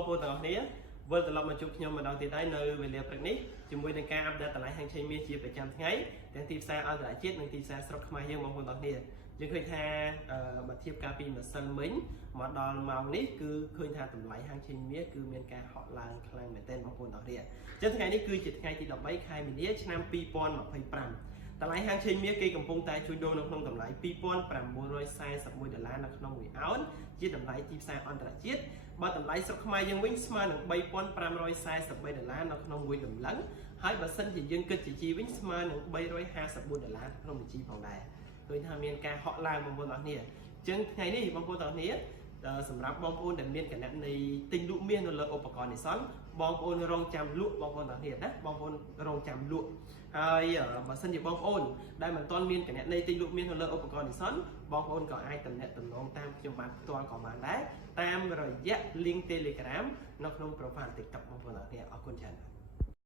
បងប្អូនទាំងអស់គ្នាវិលត្រឡប់មកជួបខ្ញុំម្ដងទៀតហើយនៅវេលាព្រឹកនេះជាមួយនឹងការអាប់ដេតតម្លៃហាងឆេងមាសជាប្រចាំថ្ងៃទាំងទីផ្សារអន្តរជាតិនិងទីផ្សារស្រុកខ្មែរយើងបងប្អូនទាំងអស់គ្នាយើងឃើញថាបើធៀបកាលពីម្សិលមិញមកដល់ម៉ោងនេះគឺឃើញថាតម្លៃហាងឆេងមាសគឺមានការហក់ឡើងខ្លាំងមែនទែនបងប្អូនទាំងអស់គ្នាអញ្ចឹងថ្ងៃនេះគឺជាថ្ងៃទី13ខែមីនាឆ្នាំ2025តម្លៃហាងឆេងមាសគេកំពុងតែជួញដូរនៅក្នុងតម្លៃ$2,941នៅក្នុង1អោនជាតម្លៃទីផ្សារអន្តរជាតិបើតម្លៃស្រុកខ្មែរយើងវិញស្មើនឹង$3,543នៅក្នុង1តម្លឹងហើយបើសិនជាយើងគិតជាជីវិញស្មើនឹង$354ក្នុងមួយជីផងដែរឃើញថាមានការហក់ឡើងបងប្អូនទាំងអស់គ្នាអញ្ចឹងថ្ងៃនេះបងប្អូនទាំងអស់គ្នាសម្រាប់បងប្អូនដែលមានគណនីទិញលក់មាសនៅលើឧបករណ៍នេះសនបងប្អូនរងចាំលក់បងប្អូនទាំងគ្នាណាបងប្អូនរងចាំលក់ហើយបើសិនជាបងប្អូនដែលមិនទាន់មានគណនីទិញលក់មាសនៅលើឧបករណ៍នេះសនបងប្អូនក៏អាចតំណែងតំណងតាមខ្ញុំបានផ្ទាល់ក៏បានដែរតាមរយៈ link Telegram នៅក្នុង profile TikTok បងប្អូនទាំងគ្នាអរគុណ